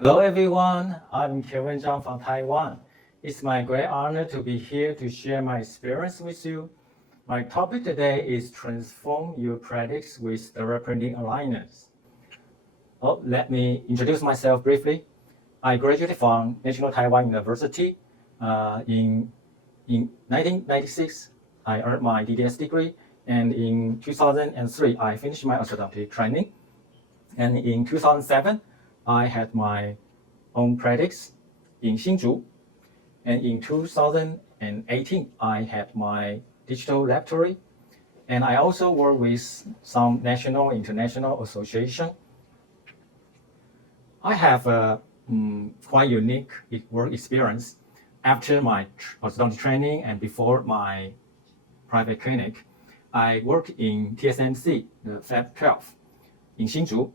Hello everyone, I'm Kevin Zhang from Taiwan. It's my great honor to be here to share my experience with you. My topic today is transform your practice with 3D printing aligners. Let me introduce myself briefly. I graduated from National Taiwan University in 1996. I earned my DDS degree, and in 2003, I finished my orthodontic training. And in 2007, I had my own practice in Hsinchu. And in 2018, I had my digital laboratory. And I also work with some national, international association. I have a quite unique work experience. After my orthodontic training and before my private clinic, I worked in TSMC, the Fab 12 in Hsinchu.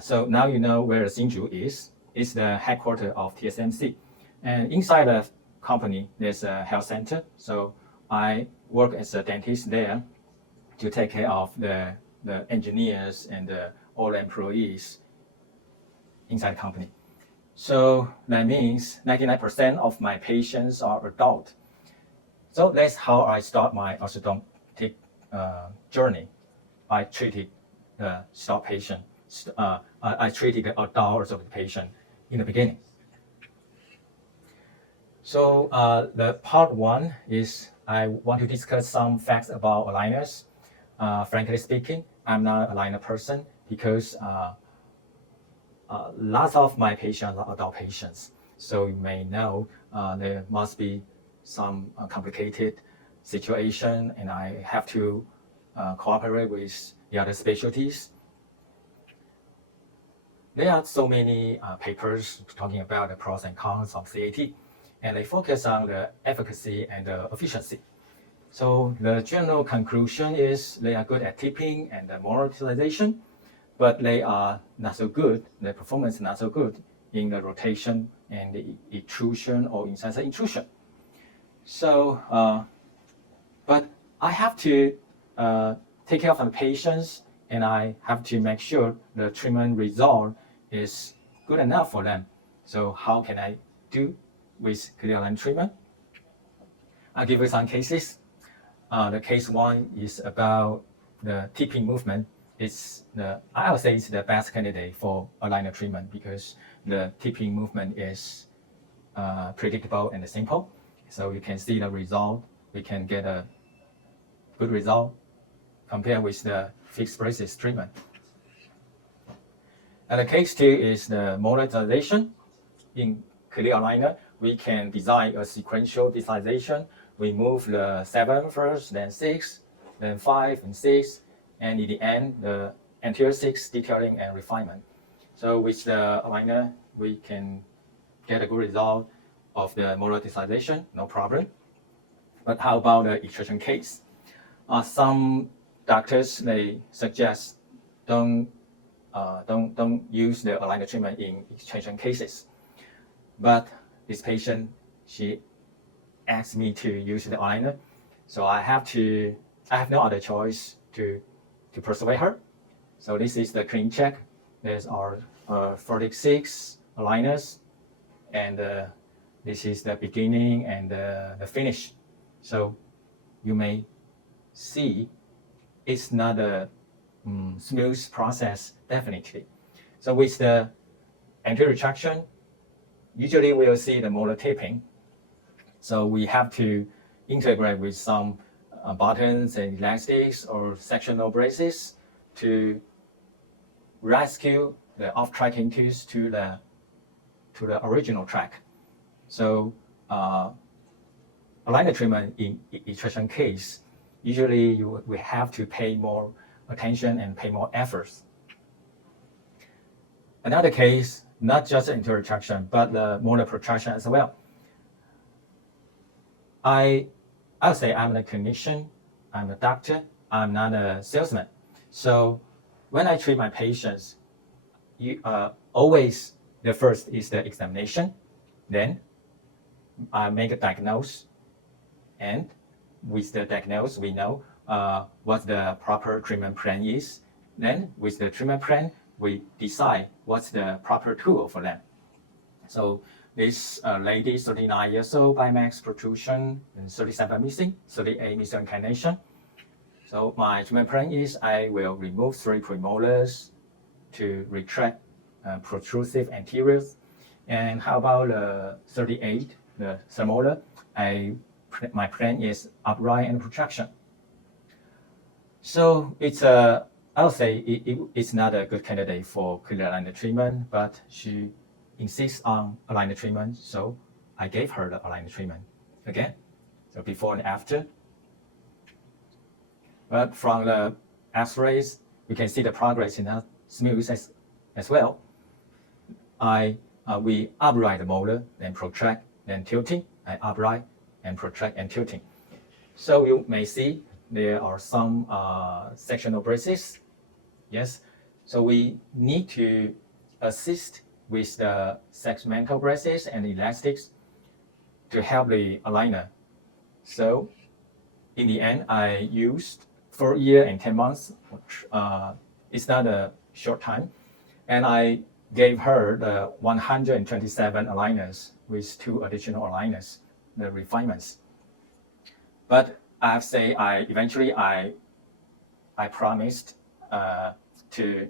So now you know where Hsinchu is. It's the headquarters of TSMC. And inside the company, there's a health center. So I work as a dentist there to take care of the engineers and all employees inside the company. So that means 99% of my patients are adult. So that's how I start my orthodontic journey. I treated the start patient. I treated the adult orthodontic patient in the beginning. So the part one is I want to discuss some facts about aligners. Frankly speaking, I'm not an aligner person because lots of my patients are adult patients. So you may know there must be some complicated situation, and I have to cooperate with the other specialties. There are so many papers talking about the pros and cons of CAT, and they focus on the efficacy and the efficiency. So the general conclusion is they are good at tipping and the molar utilization, but they are not so good, the performance is not so good in the rotation and the intrusion or incisor intrusion. So, but I have to take care of the patients, and I have to make sure the treatment result is good enough for them. So how can I do with clear aligner treatment? I'll give you some cases. The case one is about the tipping movement. I would say it's the best candidate for aligner treatment because the tipping movement is predictable and simple. So you can see the result. We can get a good result compared with the fixed braces treatment. And the case two is the molar digitalization. In clear aligner, we can design a sequential digitalization. We move the 7 first, then 6, then 5 and 6, and in the end, the anterior 6 detailing and refinement. So with the aligner, we can get a good result of the molar digitalization, no problem. But how about the extraction case? Some doctors, they suggest don't use the aligner treatment in extraction cases. But this patient, she asked me to use the aligner, so I have no other choice to persuade her. So this is the clean check. There's our 46 aligners, and this is the beginning and the finish. So you may see it's not a smooth process, definitely. So with the anterior retraction, usually we'll see the molar tipping. So we have to integrate with some buttons and elastics or sectional braces to rescue the off-tracking tooth to the original track. So aligner treatment in extraction case, usually we have to pay more attention and pay more efforts. Another case, not just anterior retraction, but the molar protraction as well. I'll say I'm a clinician, I'm a doctor, I'm not a salesman. So when I treat my patients, always the first is the examination, then I make a diagnosis, and with the diagnosis, we know what the proper treatment plan is. Then with the treatment plan, we decide what's the proper tool for them. So this lady, 39 years old, bimax protrusion, and 37 missing, 38 missing inclination. So my treatment plan is I will remove 3 premolars to retract protrusive anteriors. And how about the 38, the molar? My plan is upright and protraction. So it's I'll say it's not a good candidate for clear aligner treatment, but she insists on aligner treatment, so I gave her the aligner treatment again. So before and after. But from the X-rays, we can see the progress in that smooth as well. We upright the molar, then protract, then tilting, and upright and protract and tilting. So you may see there are some sectional braces. Yes, so we need to assist with the segmental braces and elastics to help the aligner. So in the end, I used 4 years and 10 months. It's not a short time. And I gave her the 127 aligners with 2 additional aligners, the refinements. But I have to say, eventually I promised to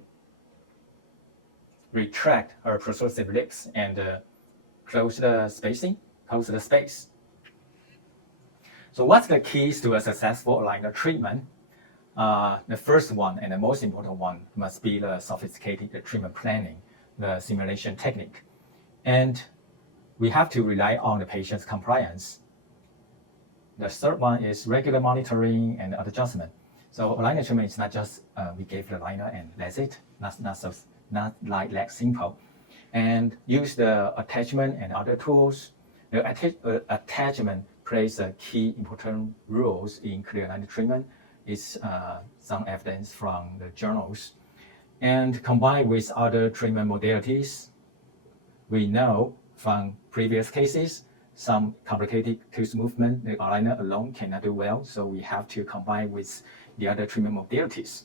retract her protrusive lips and close the space. So what's the keys to a successful aligner treatment? The first one and the most important one must be the sophisticated treatment planning, the simulation technique. And we have to rely on the patient's compliance. The third one is regular monitoring and adjustment. So aligner treatment is not just we gave the aligner and that's it. Not like that simple. And use the attachment and other tools. The attachment plays a key important roles in clear aligner treatment. It's some evidence from the journals. And combined with other treatment modalities, we know from previous cases, some complicated tooth movement, the aligner alone cannot do well, so we have to combine with the other treatment modalities.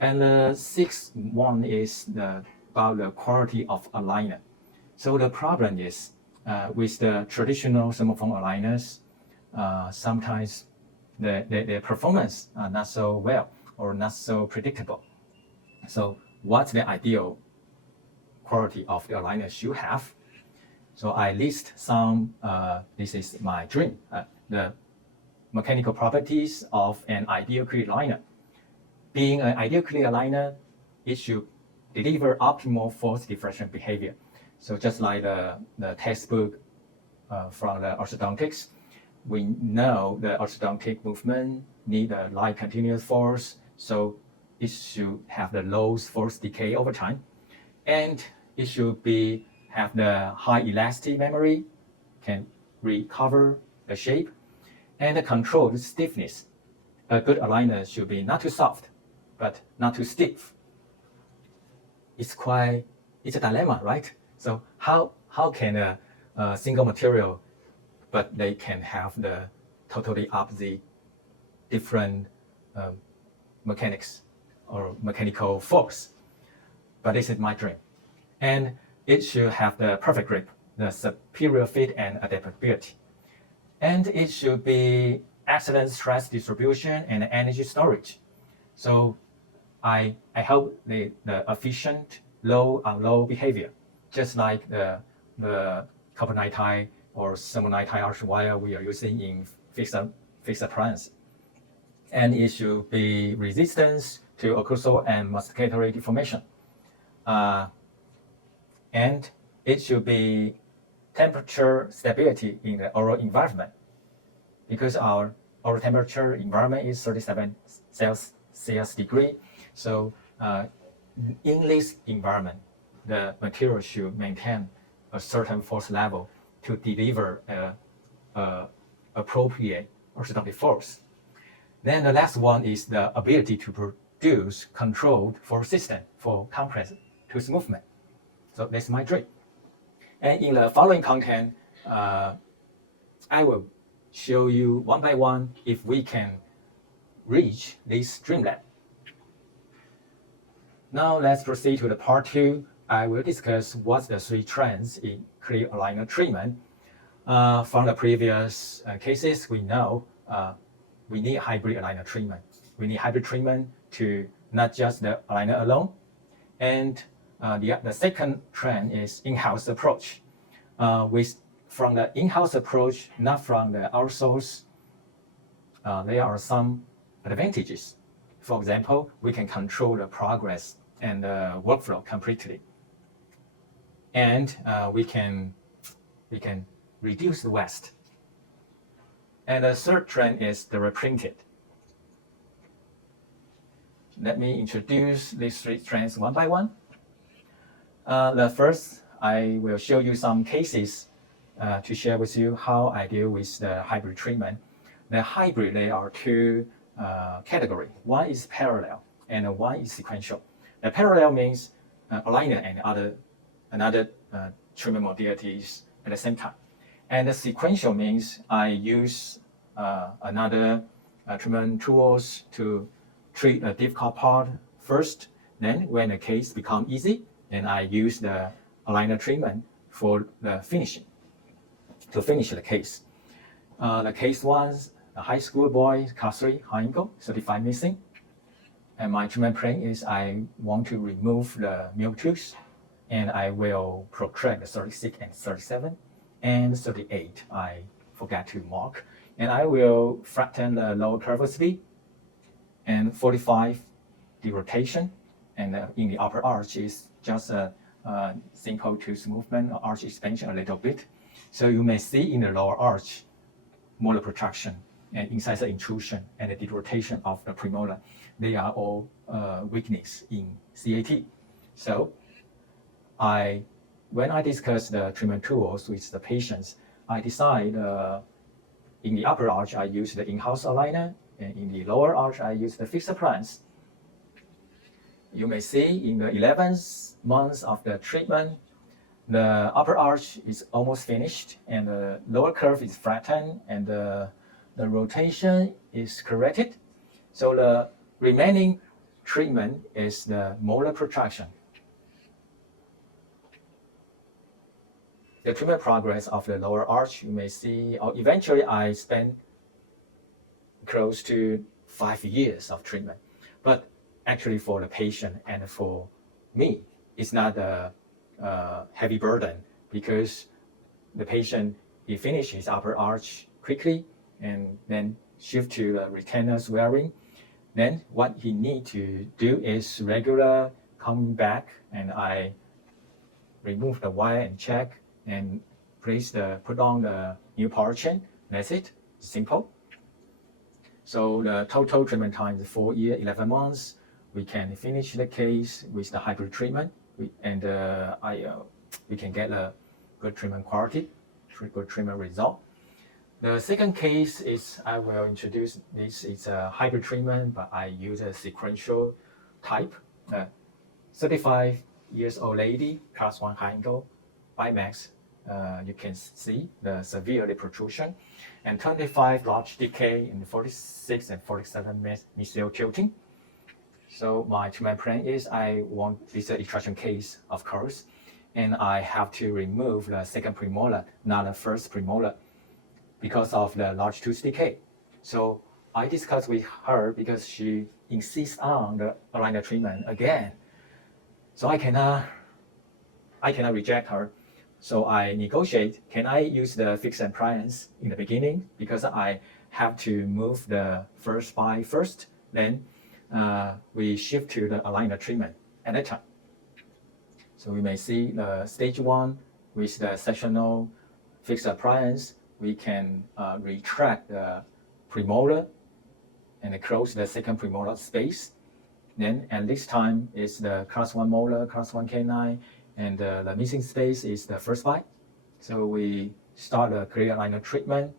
And the sixth one is about the quality of aligner. So the problem is with the traditional thermoform aligners, sometimes the performance are not so well or not so predictable. So what's the ideal quality of the aligner should have? So I list some, this is my dream, the mechanical properties of an ideal clear aligner. Being an ideal clear aligner, it should deliver optimal force diffraction behavior. So just like the textbook from the orthodontics, we know the orthodontic movement need a light continuous force, so it should have the low force decay over time, and it should have the high elastic memory, can recover the shape, and the controlled stiffness. A good aligner should be not too soft, but not too stiff. It's a dilemma, right? So how can a single material, but they can have the totally opposite, different mechanics or mechanical force? But this is my dream. And it should have the perfect grip, the superior fit and adaptability. And it should be excellent stress distribution and energy storage. So I hope the efficient low-on-low behavior, just like the copper nitride or thermonitrile arch wire we are using in fixed appliance. And it should be resistance to occlusal and masticatory deformation. And it should be temperature stability in the oral environment, because our oral temperature environment is 37 Celsius degree. So in this environment, the material should maintain a certain force level to deliver appropriate orthodontic force. Then the last one is the ability to produce controlled force system for complex tooth movement. So that's my dream. And in the following content, I will show you one by one if we can reach this dreamland. Now let's proceed to the part 2, I will discuss what's the 3 trends in clear aligner treatment. From the previous cases, we know we need hybrid aligner treatment. We need hybrid treatment to not just the aligner alone. And the second trend is in-house approach. From the in-house approach, not from the outsource, there are some advantages. For example, we can control the progress and the workflow completely. And we can reduce the waste. And the third trend is the reprinted. Let me introduce these 3 trends one by one. The first, I will show you some cases to share with you how I deal with the hybrid treatment. The hybrid, there are 2 categories. One is parallel and one is sequential. The parallel means aligner and another treatment modalities at the same time. And the sequential means I use another treatment tools to treat a difficult part first. Then when the case becomes easy, then I use the aligner treatment for the finishing, to finish the case. The case was a high school boy, class 3, high ankle, 35 missing. And my treatment plan is I want to remove the milk tooth, and I will protract the 36 and 37, and 38 I forgot to mark. And I will flatten the lower curvosity, and 45 the rotation, and in the upper arch is just a simple tooth movement or arch expansion a little bit. So you may see in the lower arch molar protraction and incisor intrusion and the derotation of the premolar. They are all weakness in CAT. So when I discuss the treatment tools with the patients, I decide in the upper arch I use the in-house aligner, and in the lower arch I use the fixed appliance. You may see in the 11th month of the treatment, the upper arch is almost finished, and the lower curve is flattened, and the rotation is corrected. So the remaining treatment is the molar protraction. The treatment progress of the lower arch, you may see, or eventually I spent close to 5 years of treatment. But actually for the patient and for me, it's not a heavy burden, because the patient, he finishes his upper arch quickly and then shift to the retainers wearing. Then what he need to do is regular coming back, and I remove the wire and check and put on the new power chain. That's it, simple. So the total treatment time is 4 years, 11 months. We can finish the case with the hybrid treatment, and we can get a good treatment quality, good treatment result. The second case is, I will introduce this, it's a hybrid treatment, but I use a sequential type. 35 years old lady, class 1 high ankle, Bimax. You can see the severe protrusion, and 25 large decay, and 46 and 47 mesial tilting. So my treatment plan is this is an extraction case, of course, and I have to remove the second premolar, not the first premolar, because of the large tooth decay. So I discussed with her because she insists on the aligner treatment again. So I cannot reject her. So I negotiate, can I use the fixed appliance in the beginning, because I have to move the first spine first, then we shift to the aligner treatment at that time. So we may see the stage 1 with the sectional fixed appliance, we can retract the premolar and close the second premolar space. Then at this time is the class 1 molar, class 1 canine, and the missing space is the first bite. So we start the clear aligner treatment.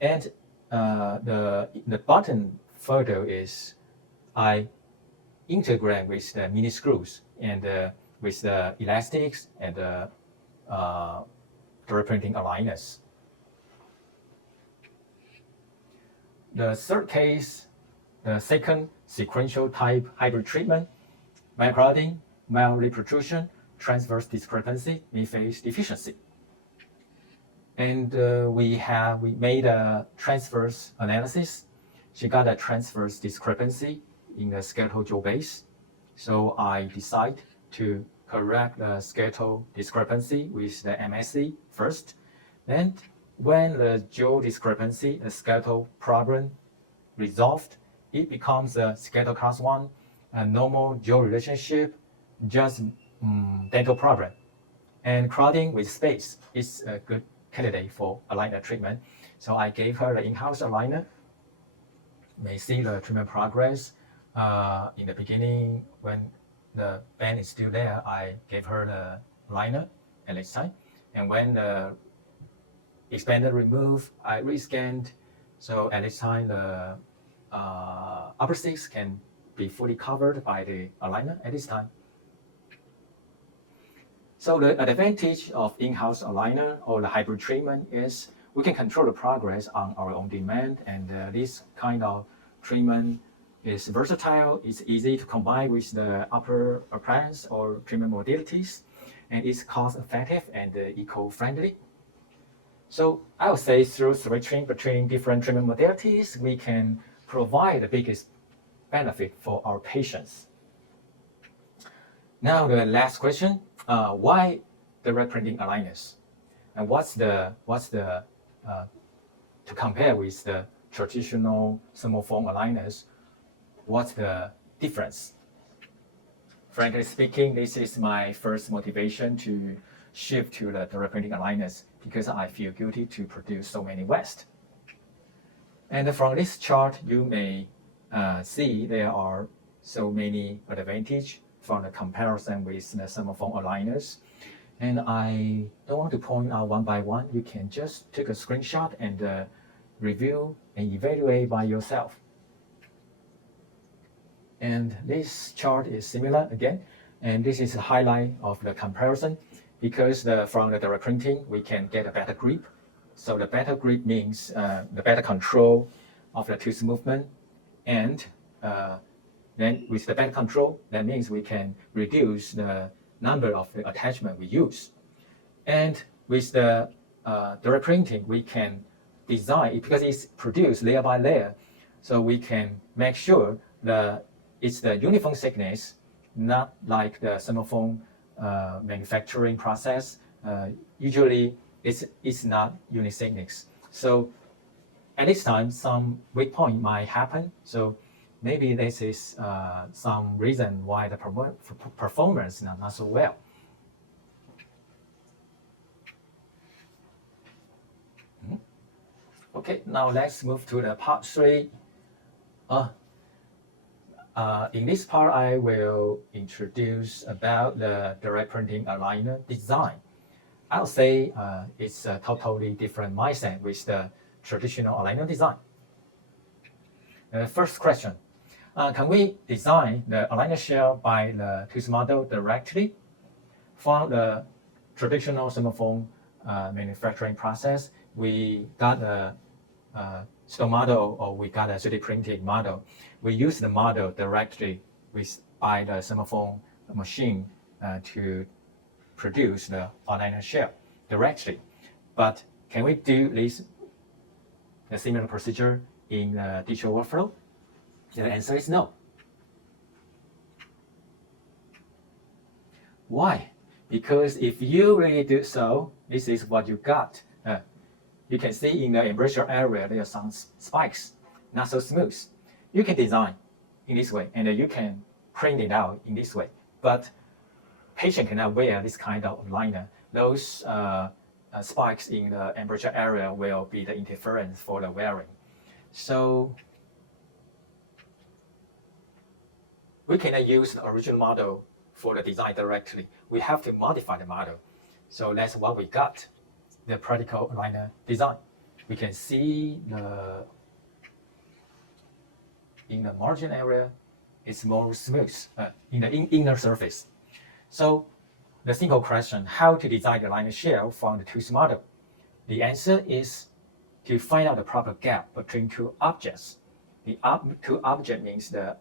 And the bottom photo is I integrate with the mini screws and with the elastics and the printing aligners. The third case, the second sequential type hybrid treatment, myocarditis, mild protrusion, transverse discrepancy in phase deficiency. And we made a transverse analysis. She got a transverse discrepancy in the skeletal jaw base. So I decided to correct the skeletal discrepancy with the MSC first. And when the jaw discrepancy, the skeletal problem resolved, it becomes a skeletal class 1, a normal jaw relationship, just dental problem. And crowding with space is a good candidate for aligner treatment. So I gave her the in-house aligner. You may see the treatment progress. In the beginning, when the band is still there, I gave her the aligner at this time. And when the expander removed, I rescanned. So at this time, the upper 6 can be fully covered by the aligner at this time. So the advantage of in-house aligner or the hybrid treatment is we can control the progress on our own demand, and this kind of treatment is versatile, it's easy to combine with the upper appliance or treatment modalities, and it's cost-effective and eco-friendly. So I would say through switching between different treatment modalities, we can provide the biggest benefit for our patients. Now the last question, why direct printing aligners? And what's the to compare with the traditional thermoform aligners, what's the difference? Frankly speaking, this is my first motivation to shift to the direct printing aligners because I feel guilty to produce so many waste. And from this chart, you may see there are so many advantages from the comparison with the thermoform aligners. And I don't want to point out one by one. You can just take a screenshot and review and evaluate by yourself. And this chart is similar again. And this is a highlight of the comparison because from the direct printing, we can get a better grip. So the better grip means the better control of the tooth movement. And then with the better control, that means we can reduce the number of the attachment we use. And with the direct printing, we can design it because it's produced layer by layer. So we can make sure that it's the uniform thickness, not like the thermoform manufacturing process. Usually it's not unithickness. So at this time, some weak point might happen. So maybe this is some reason why the performance is not so well. Okay, now let's move to the part 3. In this part, I will introduce about the direct printing aligner design. I'll say it's a totally different mindset with the traditional aligner design. First question, can we design the aligner shell by the tooth model directly from the traditional thermoform manufacturing process? We got a stone model or we got a 3D printed model. We use the model directly by the thermoform machine to produce the aligner shell directly. But can we do this a similar procedure in the digital workflow? The answer is no. Why? Because if you really do so, this is what you got. You can see in the embrasure area there are some spikes, not so smooth. You can design in this way and you can print it out in this way. But patient cannot wear this kind of aligner. Those spikes in the embrasure area will be the interference for the wearing. So we cannot use the original model for the design directly. We have to modify the model. So that's what we got, the practical aligner design. We can see in the margin area, it's more smooth in the inner surface. So the simple question, how to design the aligner shell from the tooth model? The answer is to find out the proper gap between two objects. The two object means the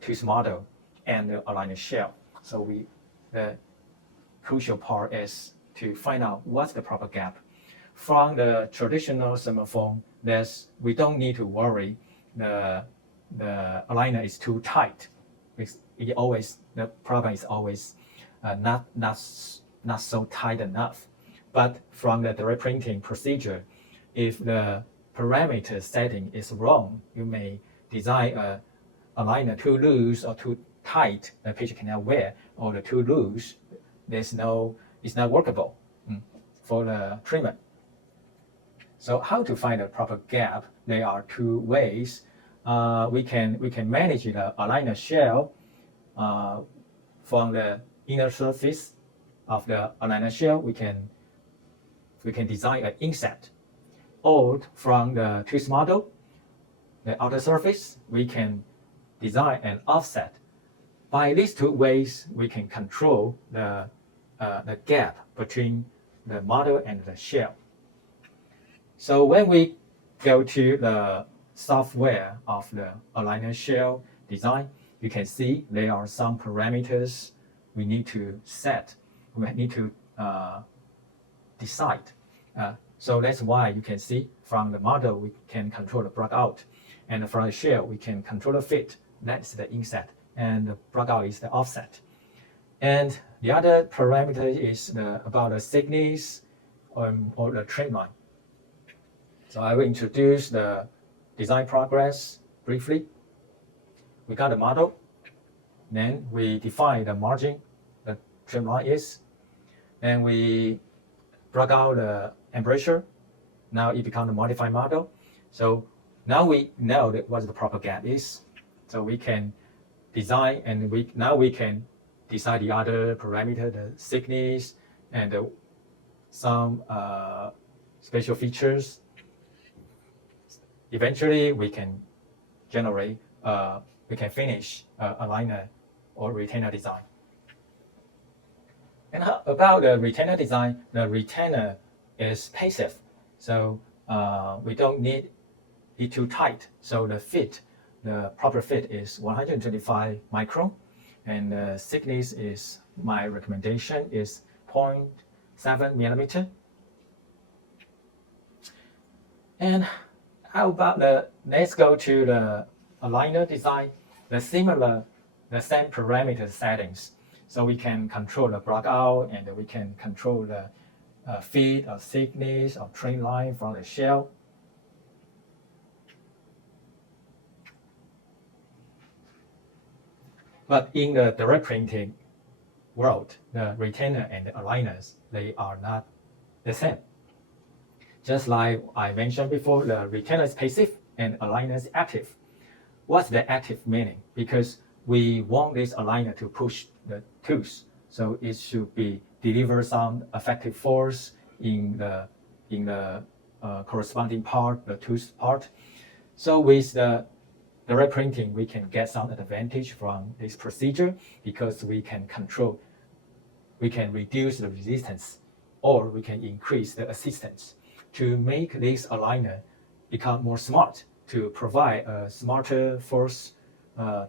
tooth model and the aligner shell. So the crucial part is to find out what's the proper gap. From the traditional thermoform, we don't need to worry the aligner is too tight. The problem is always not so tight enough. But from the direct printing procedure, if the parameter setting is wrong, you may design a aligner too loose or too tight, the patient cannot wear, or the too loose, it's not workable for the treatment. So how to find the proper gap? There are two ways. We can manage the aligner shell from the inner surface of the aligner shell. We can design an inset, or from the tooth model, the outer surface, we can design an offset. By these two ways, we can control the gap between the model and the shell. So when we go to the software of the aligner shell design, you can see there are some parameters we need to set. We need to decide. So that's why you can see from the model we can control the plug out, and from the shell we can control the fit. That's the inset, and the plug out is the offset. And the other parameter is about the thickness or the trim line. So I will introduce the design progress briefly. We got the model, then we define the margin the trim line is, then we plug out the embrasure. Now it becomes a modified model. So now we know what the proper gap is. So we can design, and now we can decide the other parameter, the thickness and some special features. Eventually, we can generate, we can finish aligner or retainer design. And about the retainer design, the retainer is passive, so we don't need it too tight. So the proper fit is 125 micron, and the thickness is, my recommendation is 0.7 millimeter. And how about let's go to the aligner design, the same parameter settings. So we can control the plug out, and we can control the fit or thickness or trim line from the shell. But in the direct printing world, the retainer and the aligners, they are not the same. Just like I mentioned before, the retainer is passive and aligner is active. What's the active meaning? Because we want this aligner to push the tooth, so it should deliver some effective force in the corresponding part, the tooth part. So with the direct printing, we can get some advantage from this procedure because we can reduce the resistance, or we can increase the assistance to make this aligner become more smart, to provide a smarter force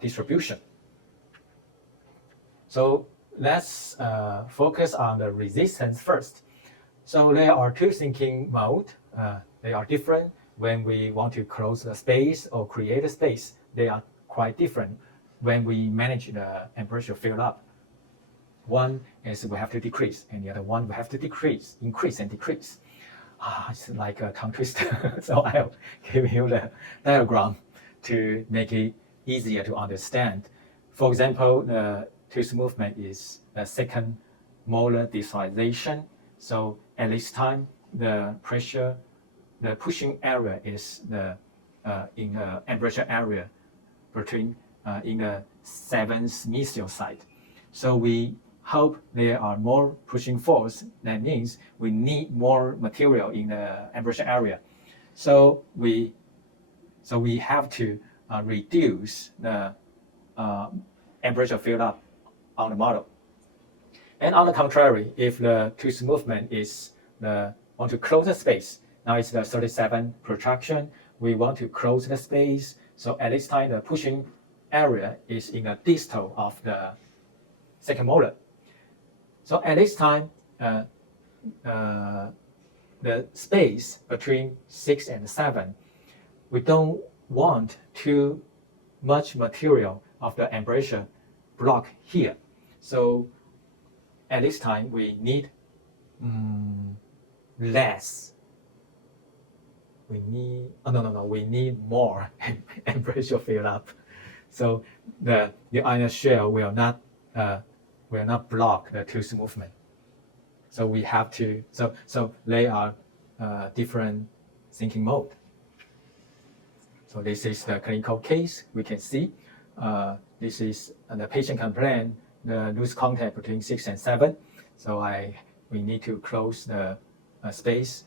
distribution. So let's focus on the resistance first. So there are two thinking modes. They are different. When we want to close the space or create a space, they are quite different when we manage the embrasure fill up. One is we have to decrease, and the other one we have to increase and decrease. It's like a tongue twister. So I'll give you the diagram to make it easier to understand. For example, the tooth movement is the second molar digitalization. So at this time, the pressure, the pushing area is in the embrasure area between in the 7th mesial side. So we hope there are more pushing force. That means we need more material in the embrasure area. So we have to reduce the embrasure fill up on the model. And on the contrary, if the tooth movement is want to close the space, now it's the 37 protraction, we want to close the space. So at this time, the pushing area is in the distal of the second molar. So at this time, the space between 6 and 7, we don't want too much material of the embrasure block here. So at this time, we need less. We need more embrasure fill up. So the inner shell will not block the tooth movement. So we have to, so they are different thinking mode. So this is the clinical case. We can see this is the patient complaint, the loose contact between 6 and 7. So we need to close the space,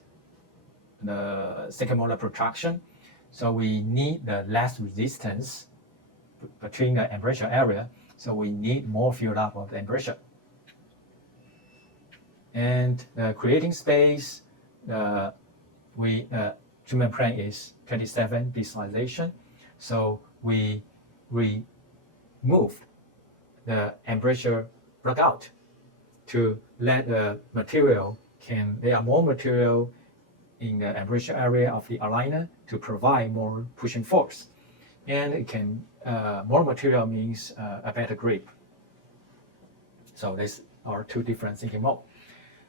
the second molar protraction. So we need the less resistance between the embrasure area. So we need more fill up of the embrasure. And creating space, treatment plan is 27 digitalization. So we remove the embrasure blackout to let the material there are more material in the embrasure area of the aligner to provide more pushing force. And it can, more material means a better grip. So these are two different thinking modes.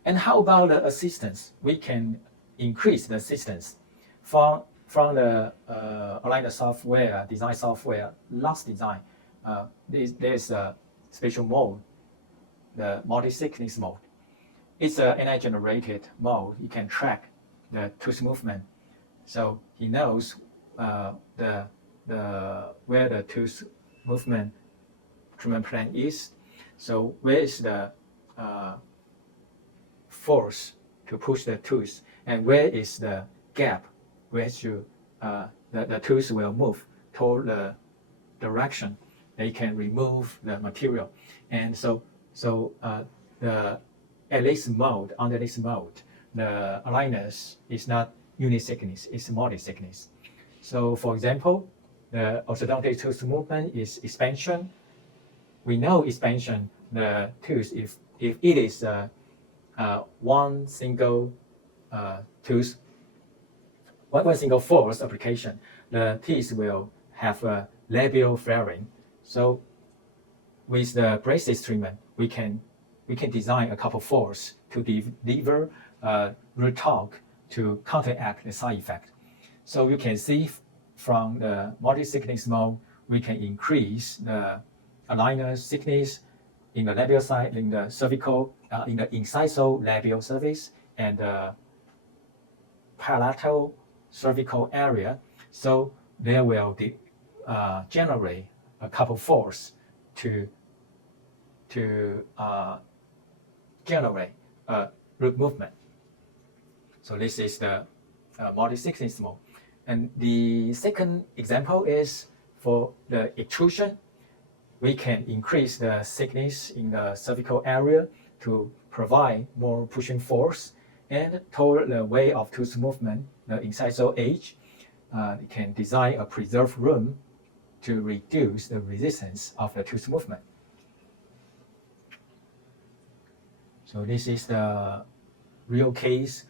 And how about the assistance? We can increase the assistance from the aligner software, design software, Lux Design. There's a special mode, the multi-thickness mode. It's an AI-generated mode. You can track the tooth movement. So he knows where the tooth movement treatment plan is. So where is the force to push the tooth, and where is the gap where the tooth will move toward the direction they can remove the material. And under this mode, the aligners is not uni-thickness, it's multi-thickness. So for example, the orthodontic tooth movement is expansion. We know expansion, the tooth, if it is one single tooth, one single force application, the teeth will have a labial flaring. So with the braces treatment, we can design a couple force to deliver root torque to counteract the side effect. So you can see from the multi-thickness mode, we can increase the aligner thickness in the labial side, in the cervical, in the incisal labial surface, and the palatal cervical area. So there will generate a couple force to generate a root movement. So this is the multi-thickness mode. And the second example is for the extrusion. We can increase the thickness in the cervical area to provide more pushing force, and toward the way of tooth movement, the incisal edge, it can design a preserved room to reduce the resistance of the tooth movement. So this is the real case.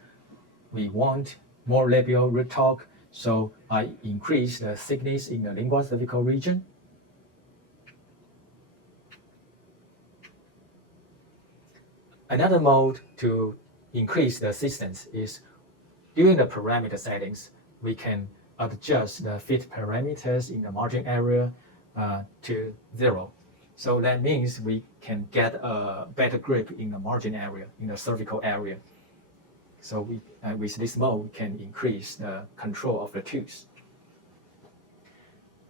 We want more labial root torque, so I increase the thickness in the lingual cervical region. Another mode to increase the assistance is during the parameter settings, we can adjust the fit parameters in the margin area to 0. So that means we can get a better grip in the margin area, in the cervical area. So with this mode, we can increase the control of the tooth.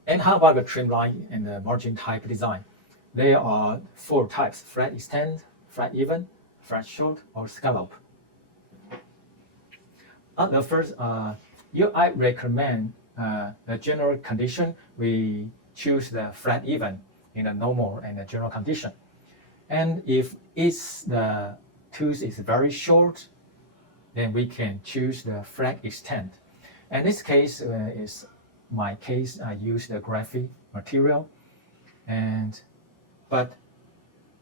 And how about the trimline and the margin type design? There are 4 types: flat extend, flat even, flat short, or scallop. The first, I recommend the general condition, we choose the flat even in the normal and the general condition. And if the tooth is very short, then we can choose the flat extend. And this case is my case. I use the graphite material. But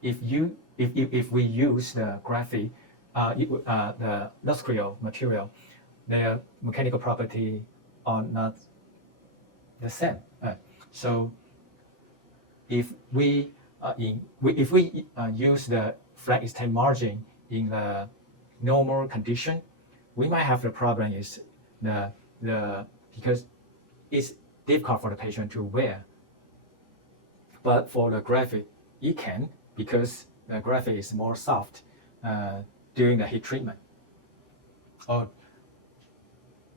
if if we use the graphite, the LuxCreo material, their mechanical property are not the same. So if we use the flat extend margin in the normal condition, we might have the problem is because it's difficult for the patient to wear. But for the graphite, it can, because the graphite is more soft during the heat treatment or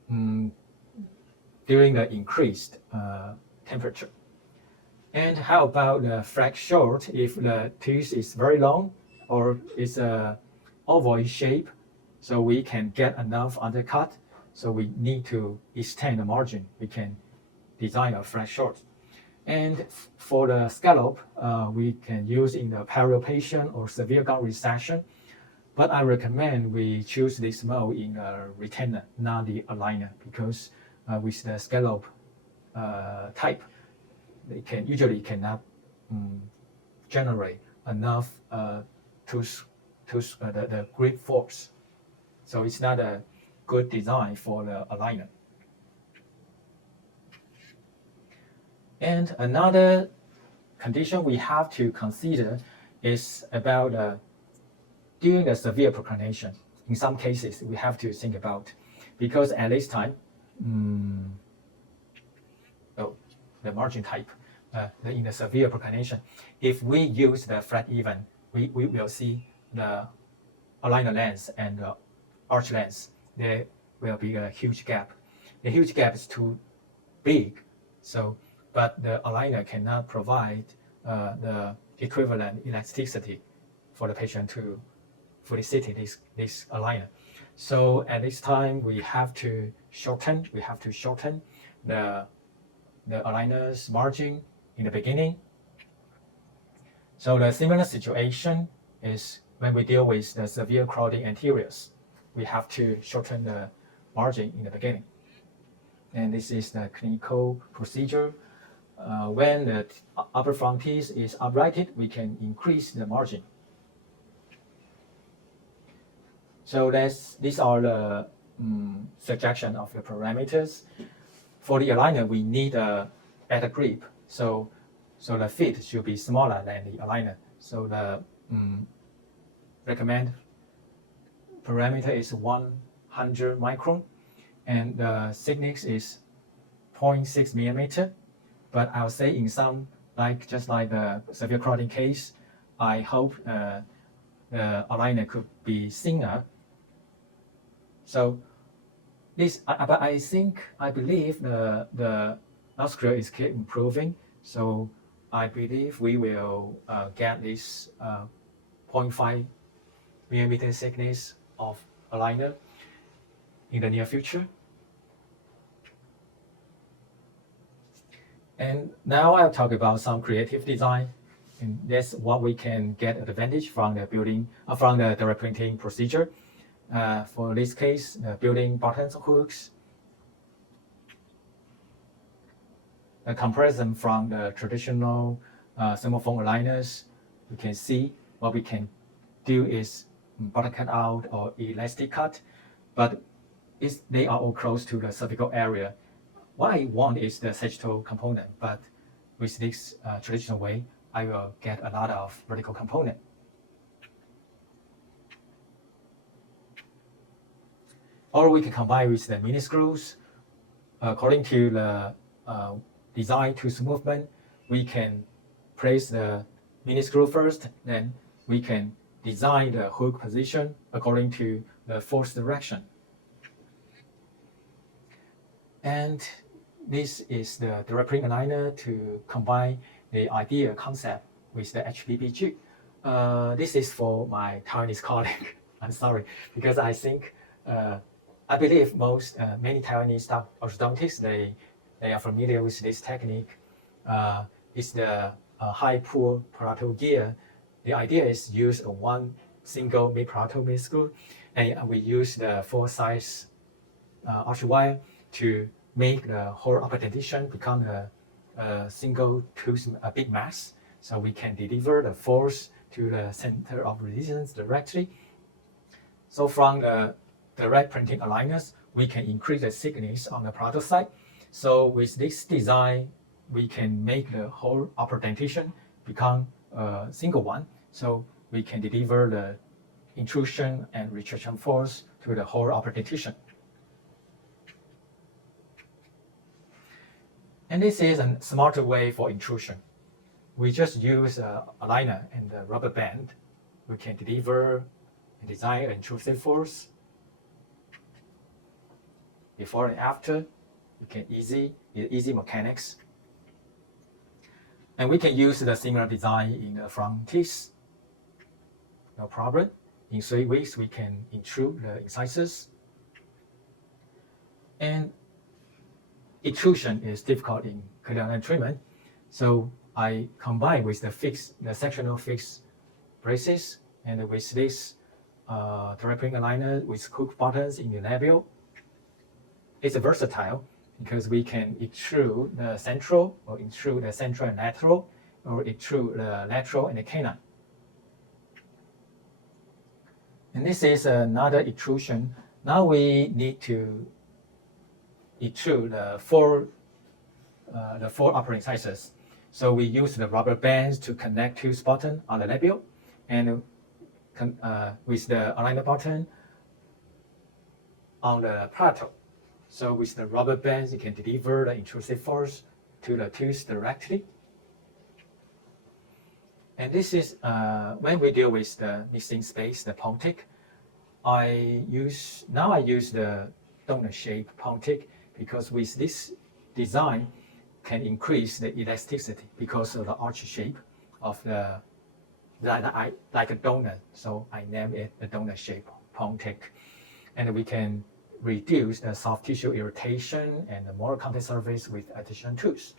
during the increased temperature. And how about the flat short? If the tooth is very long or it's a ovoid shape, so we can get enough undercut, so we need to extend the margin. We can design a flat short. And for the scallop, we can use in the parallel patient or severe gum recession. But I recommend we choose this mold in a retainer, not the aligner, because with the scallop type, they usually cannot generate enough the grip force. So it's not a good design for the aligner. And another condition we have to consider is about during the severe procrastination. In some cases, we have to think about, because at this time, the margin type, in the severe procrastination, if we use the flat even, we will see the aligner length and the arch length, there will be a huge gap. The huge gap is too big, but the aligner cannot provide the equivalent elasticity for the patient to fully sit in this aligner. So at this time, we have to shorten the aligner's margin in the beginning. So the similar situation is when we deal with the severe crowding anteriors. We have to shorten the margin in the beginning. And this is the clinical procedure. When the upper front piece is uprighted, we can increase the margin. So these are the suggestion of the parameters. For the aligner, we need a better grip. So the fit should be smaller than the aligner. So the recommended parameter is 100 micron, and the thickness is 0.6 millimeter. But I'll say in some, just like the severe crowding case, I hope the aligner could be thinner. So but I believe the LuxCreo is keep improving. So I believe we will get this 0.5 millimeter thickness of aligner in the near future. And now I'll talk about some creative design, and that's what we can get advantage from the from the direct printing procedure. For this case, the building buttons, hooks, a comparison from the traditional thermoform aligners. You can see what we can do is button cut out or elastic cut, but they are all close to the cervical area. What I want is the sagittal component, but with this traditional way, I will get a lot of vertical component. Or we can combine with the mini screws. According to the design tooth movement, we can place the mini screw first, then we can design the hook position according to the force direction. And this is the direct print aligner to combine the idea concept with the HPPG. This is for my Taiwanese colleague. I'm sorry, because I believe many Taiwanese orthodontists, they are familiar with this technique. It's the high pull palatal gear. The idea is use one single mid-palatal mini screw, and we use the 4-size arch wire to make the whole upper dentition become a single tooth, a big mass, so we can deliver the force to the center of resistance directly. So from the direct printing aligners, we can increase the thickness on the product side. So with this design, we can make the whole upper dentation become a single one. So we can deliver the intrusion and retraction force to the whole upper dentition. And this is a smarter way for intrusion. We just use a aligner and a rubber band. We can deliver and design an intrusive force. Before and after, you can easy mechanics. And we can use the similar design in the front teeth. No problem. In 3 weeks, we can intrude the incisors. And intrusion is difficult in clear aligner treatment. So I combine with the sectional fixed braces and with this direct printing aligner with hook buttons in the labial. It's versatile because we can extrude the central or extrude the central and lateral or extrude the lateral and the canine. And this is another extrusion. Now we need to extrude the four upper incisors. So we use the rubber bands to connect two buttons on the labial, and with the aligner button on the plateau. So with the rubber bands, you can deliver the intrusive force to the tooth directly. And this is when we deal with the missing space, the pontic. I use the donut shape pontic because with this design can increase the elasticity because of the arch shape of the like a donut. So I named it the donut shape pontic, and we can reduce the soft tissue irritation and the molar contact surface with additional tools.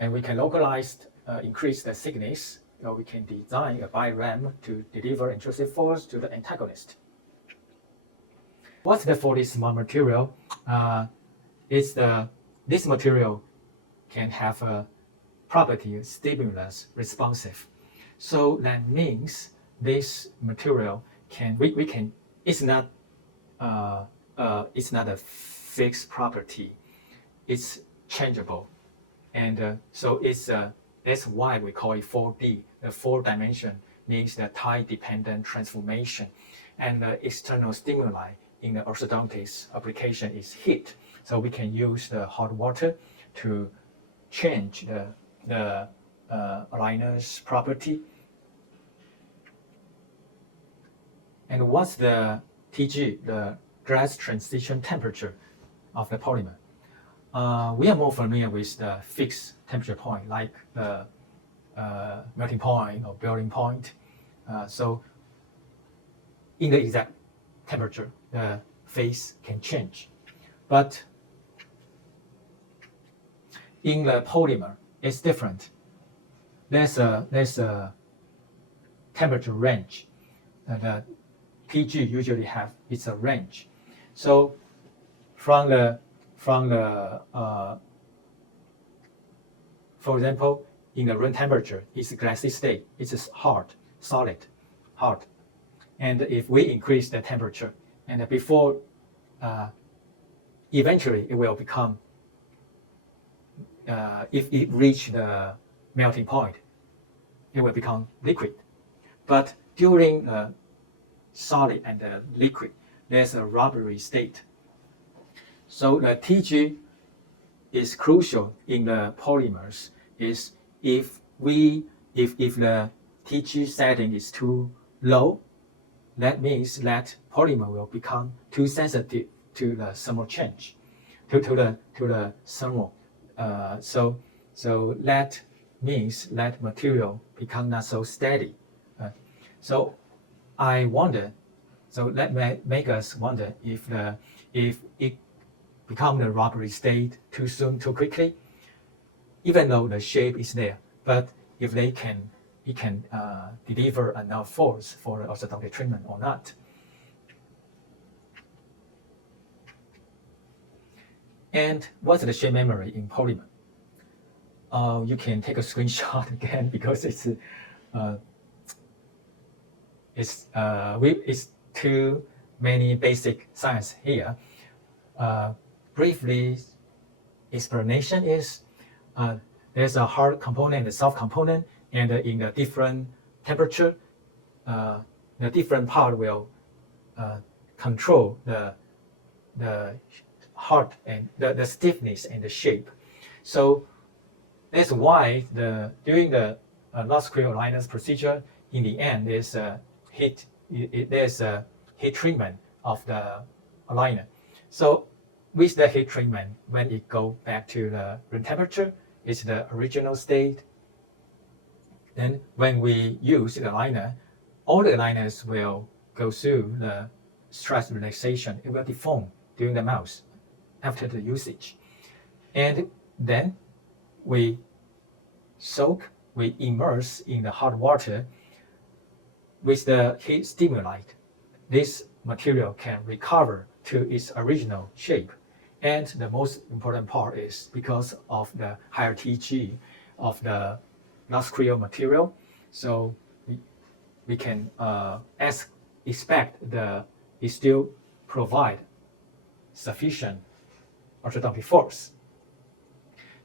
And we can localize, increase the thickness, or we can design a bi-ram to deliver intrusive force to the antagonist. What's the for this smart material? This material can have a property stimulus responsive. So that means this material it's not a fixed property. It's changeable, and so that's why we call it 4D. The 4-dimension means the time-dependent transformation, and the external stimuli in the orthodontics application is heat. So we can use the hot water to change the aligner's property. And what's the TG, the glass transition temperature of the polymer? We are more familiar with the fixed temperature point, like the melting point or building point. So in the exact temperature, the phase can change. But in the polymer, it's different. There's a temperature range. The TG usually it's a range. So for example, in the room temperature, it's a glassy state. It's hard, solid, hard. And if we increase the temperature, and before, eventually it will become, if it reach the melting point, it will become liquid. But during solid and the liquid, there's a rubbery state. So the TG is crucial in the polymers. Is if the TG setting is too low, that means that polymer will become too sensitive to the thermal change, to the thermal. So that means that material become not so steady. So I wonder. So that make us wonder if it become the rubbery state too soon, too quickly, even though the shape is there. But if it can deliver enough force for the orthodontic treatment or not. And what's the shape memory in polymer? You can take a screenshot again because it's it's too many basic science here. Briefly, explanation is there's a hard component, a soft component, and in the different temperature, the different part will control the hard and the stiffness and the shape. So that's why during the LuxCreo aligners procedure, in the end, there's a heat treatment of the aligner. So with the heat treatment, when it go back to the room temperature, it's the original state. Then when we use the aligner, all the aligners will go through the stress relaxation. It will deform during the mouth after the usage. And then we immerse in the hot water with the heat stimuli. This material can recover to its original shape. And the most important part is because of the higher TG of the LuxCreo material, so we can expect it still provide sufficient orthodontic force.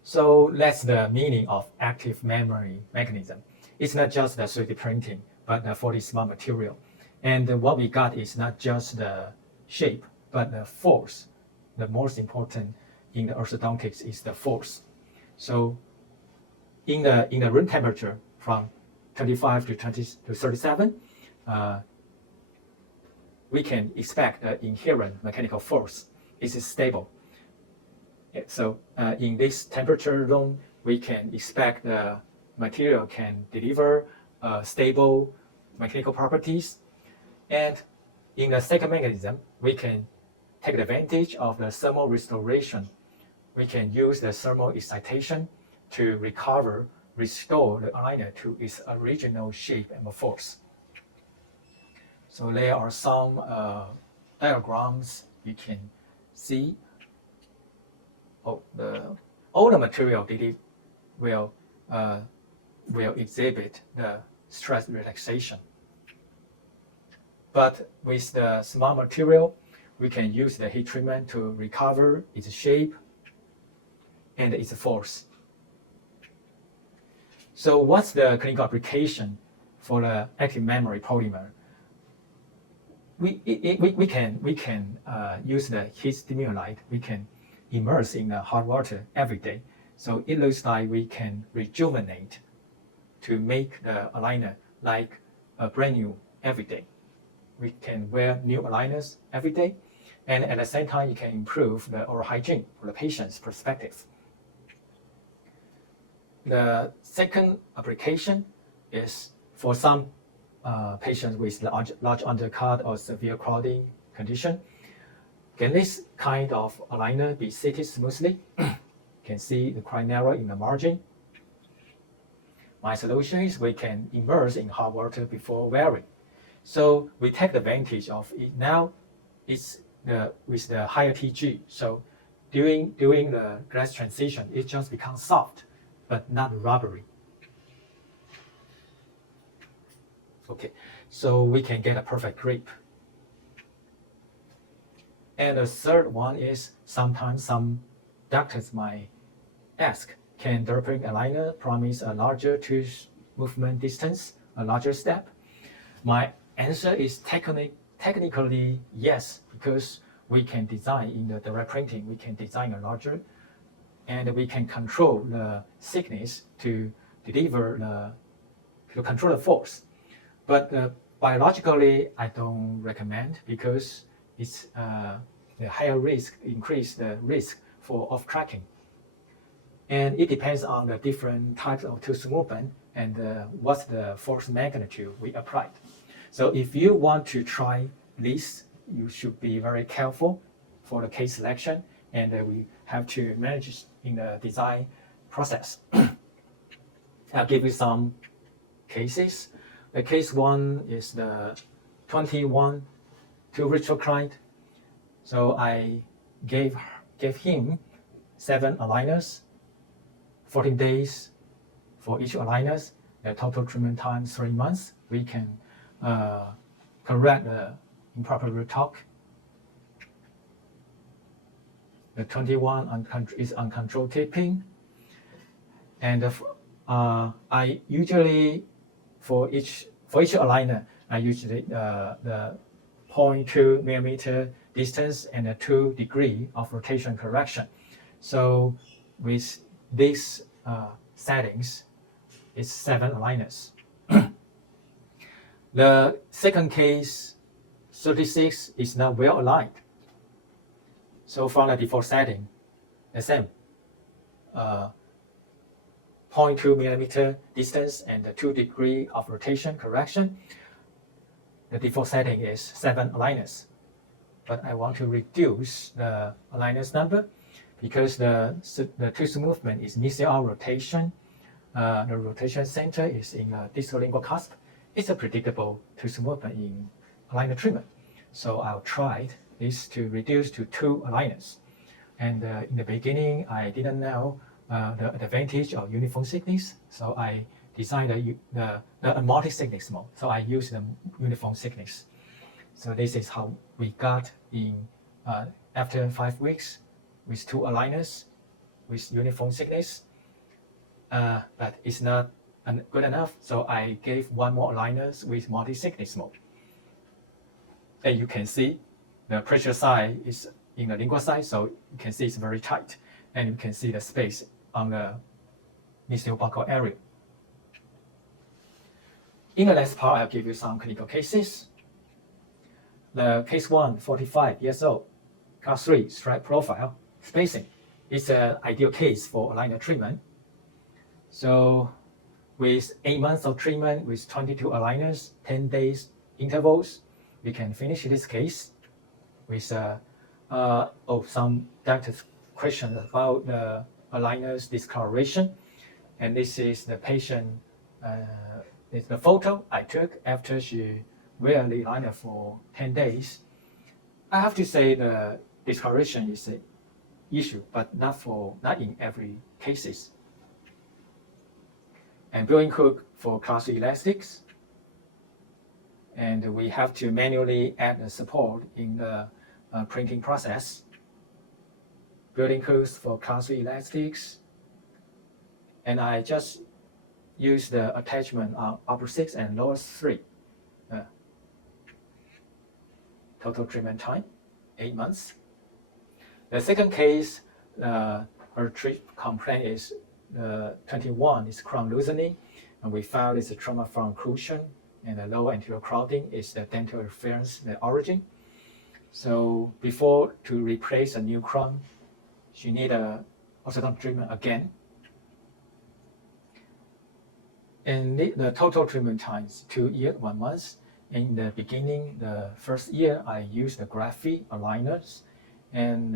So that's the meaning of active memory mechanism. It's not just the 3D printing, but for the smart material. And what we got is not just the shape, but the force. The most important in the orthodontics is the force. So in the room temperature from 25 to 37, we can expect the inherent mechanical force is stable. So in this temperature zone, we can expect the material can deliver stable mechanical properties. And in the second mechanism, we can take advantage of the thermal restoration. We can use the thermal excitation to restore the aligner to its original shape and force. So there are some diagrams you can see. All the material will exhibit the stress relaxation. But with the smart material, we can use the heat treatment to recover its shape and its force. So what's the clinical application for the ActiveMemory polymer? We can use the heat stimuli. We can immerse in the hot water every day. So it looks like we can rejuvenate to make the aligner like a brand new every day. We can wear new aligners every day, and at the same time, you can improve the oral hygiene for the patient's perspective. The second application is for some patients with large undercut or severe crowding condition. Can this kind of aligner be seated smoothly? You can see the quite narrow in the margin. My solution is we can immerse in hot water before wearing. So we take advantage of it now. It's with the higher TG. So during the glass transition, it just becomes soft, but not rubbery. Okay, so we can get a perfect grip. And the third one is sometimes some doctors might ask, can therapeutic aligner promise a larger tooth movement distance, a larger step? My answer is technically yes, because we can design in the direct printing, we can design a larger, and we can control the thickness to control the force. But biologically, I don't recommend because it's the higher risk increase the risk for off-tracking. And it depends on the different types of tooth movement and what's the force magnitude we applied. So if you want to try this, you should be very careful for the case selection, and we have to manage in the design process. I'll give you some cases. The case one is the 21 to retro client. So I gave him 7 aligners, 14 days for each aligners. The total treatment time 3 months. We can correct the improper root torque. The 21 is uncontrolled tipping. And I usually, for each aligner, I use the 0.2 millimeter distance and a 2 degree of rotation correction. So with these settings, it's 7 aligners. The second case, 36, is not well aligned. So from the default setting, the same. 0.2 millimeter distance and the 2 degree of rotation correction. The default setting is 7 aligners. But I want to reduce the aligners number because the tooth movement is mesial rotation. The rotation center is in a distal lingual cusp. It's a predictable tooth movement in aligner treatment. So I'll try this to reduce to 2 aligners. And in the beginning, I didn't know the advantage of uniform thickness. So I designed the multi-thickness mode. So I use the uniform thickness. So this is how we got in after 5 weeks with 2 aligners with uniform thickness. But it's not good enough. So I gave 1 more aligners with multi-thickness mode. And you can see the pressure side is in the lingual side, so you can see it's very tight. And you can see the space on the mesial buccal area. In the next part, I'll give you some clinical cases. The case 1, 45 years old, class 3, stripe profile, spacing. It's an ideal case for aligner treatment. So with 8 months of treatment with 22 aligners, 10 days intervals, we can finish this case with some doctor's questions about the aligners discoloration. And this is the patient, it's the photo I took after she wear the aligner for 10 days. I have to say the discoloration is an issue, but not in every cases. And built-in hook for class 3 elastics. And we have to manually add the support in the printing process. Built-in hooks for class 3 elastics. And I just use the attachment on upper 6 and lower 3. Total treatment time, 8 months. The second case, her complaint is 21 is crown loosening, and we found it's a trauma from occlusion, and the lower anterior crowding is the dental interference, the origin. So before to replace a new crown, she need a orthodontic treatment again. And the total treatment time is 2 years, 1 month. In the beginning, the first year, I used the graphite aligners, and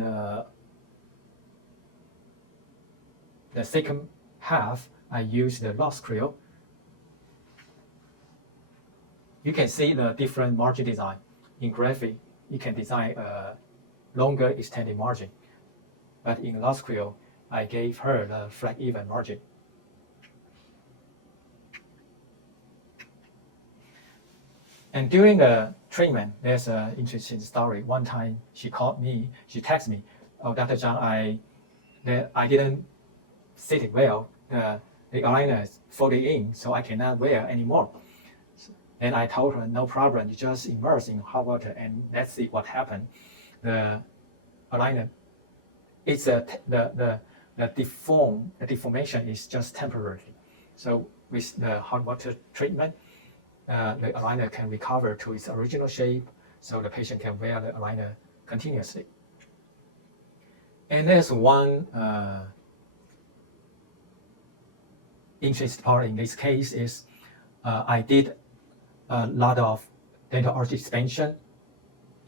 the second half, I used the LuxCreo. You can see the different margin design. In graphite, you can design a longer extended margin. But in LuxCreo, I gave her the flat even margin. And during the treatment, there's an interesting story. One time, she called me, she texted me, "Oh, Dr. Zhang, I didn't sit it well. The aligner is folded in, so I cannot wear anymore." And I told her, "No problem. You just immerse in hot water and let's see what happened." The aligner, it's the deformation is just temporary. So with the hot water treatment, the aligner can recover to its original shape, so the patient can wear the aligner continuously. And there's one interesting part in this case is I did a lot of dental arch expansion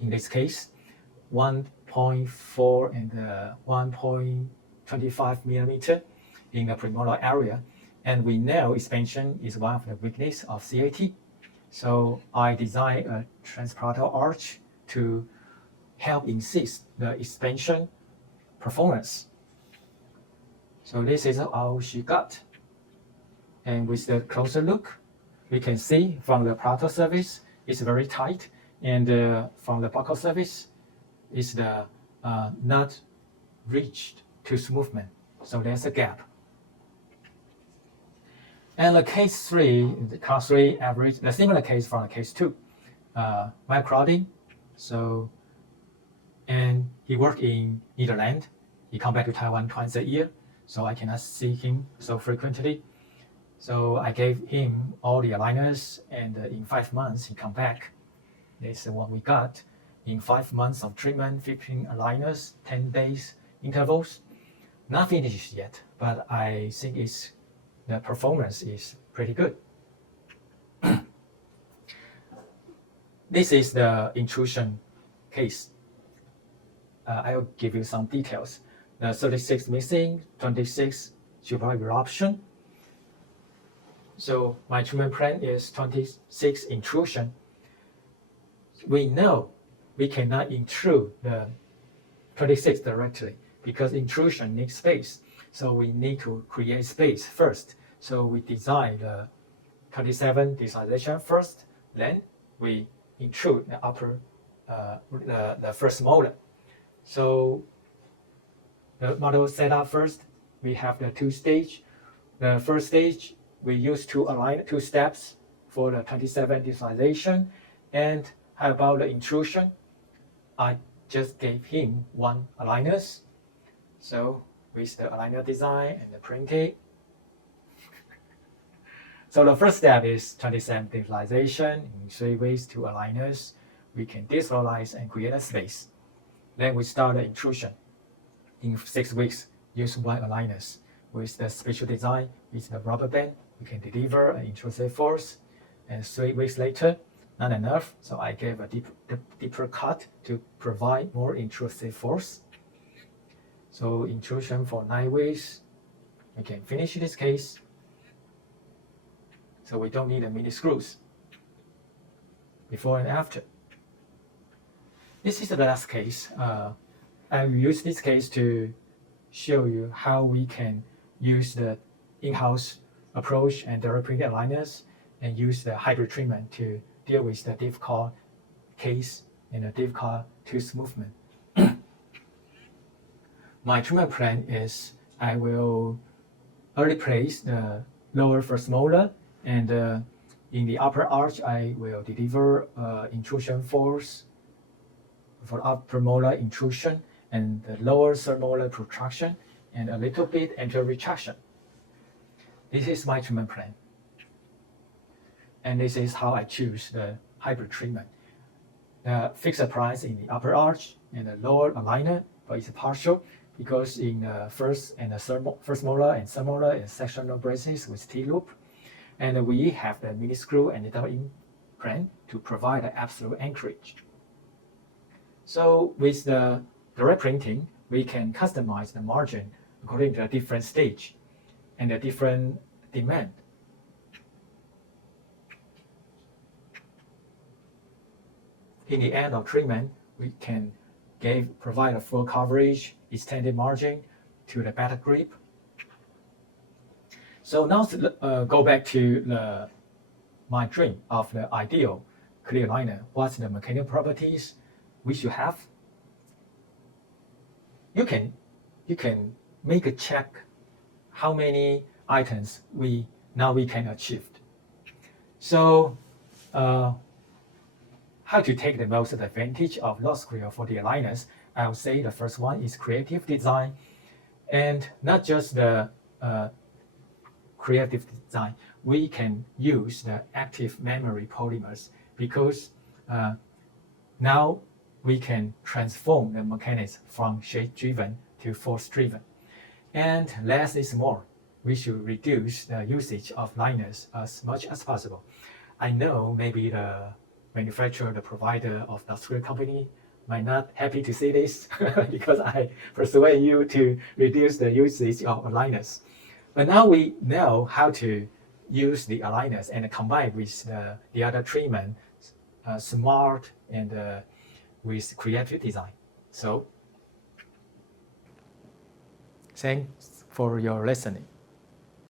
in this case, 1.4 and 1.25 millimeter in the premolar area. And we know expansion is one of the weaknesses of CAT. So I designed a transparatal arch to help insist the expansion performance. So this is how she got. And with the closer look, we can see from the palatal surface, it's very tight. and from the buckle surface is the not reached to smoothment, so there's a gap. And the case 3, the class 3 average, the similar case from the case 2, microclouding. So, and he worked in Netherlands. He come back to Taiwan twice a year, so I cannot see him so frequently. So I gave him all the aligners, and in 5 months he come back. This is what we got. In 5 months of treatment, 15 aligners, 10 days intervals. Not finished yet, but I think the performance is pretty good. This is the intrusion case. I'll give you some details. The 36 missing, 26 super eruption. So my treatment plan is 26 intrusion. We know we cannot intrude the 26 directly because intrusion needs space. So we need to create space first. So we design the 27 digitalization first, then we intrude the upper, the first molar. So the model setup first, we have the 2 stage. The first stage, we use 2 steps for the 27 digitalization. And how about the intrusion? I just gave him 1 aligners. So with the aligner design and the printing. So the first step is 27 digitalization. In 3 ways, 2 aligners. We can digitalize and create a space. Then we start the intrusion. In 6 weeks, use 1 aligners. With the special design, with the rubber band, we can deliver an intrusive force. And 3 weeks later, not enough, so I gave a deeper cut to provide more intrusive force. So intrusion for 9 weeks, we can finish this case. So we don't need the mini screws before and after. This is the last case. I will use this case to show you how we can use the in-house approach and direct printed aligners and use the hybrid treatment to deal with the difficult case and the difficult tooth movement. My treatment plan is I will early place the lower first molar, and in the upper arch I will deliver intrusion force for upper molar intrusion and the lower third molar protrusion and a little bit anterior retraction. This is my treatment plan. And this is how I choose the hybrid treatment. The fixed price in the upper arch and the lower aligner, but it's partial because in the first molar and third molar and sectional braces with T-loop. And we have the mini screw and the double implant to provide the absolute anchorage. So with the direct printing, we can customize the margin according to the different stage and the different demand. In the end of treatment, we can provide a full coverage, extended margin to the better grip. So now go back to my dream of the ideal clear aligner. What's the mechanical properties we should have? You can make a check how many items we can achieve. So how to take the most advantage of LuxCreo for the aligners? I would say the first one is creative design, and not just the creative design. We can use the ActiveMemory polymers because now we can transform the mechanics from shape-driven to force-driven. And less is more. We should reduce the usage of liners as much as possible. I know maybe the manufacturer, the provider of the LuxCreo company might not happy to see this because I persuade you to reduce the usage of aligners. But now we know how to use the aligners and combine with the other treatment, smart and with creative design. So, thanks for your listening.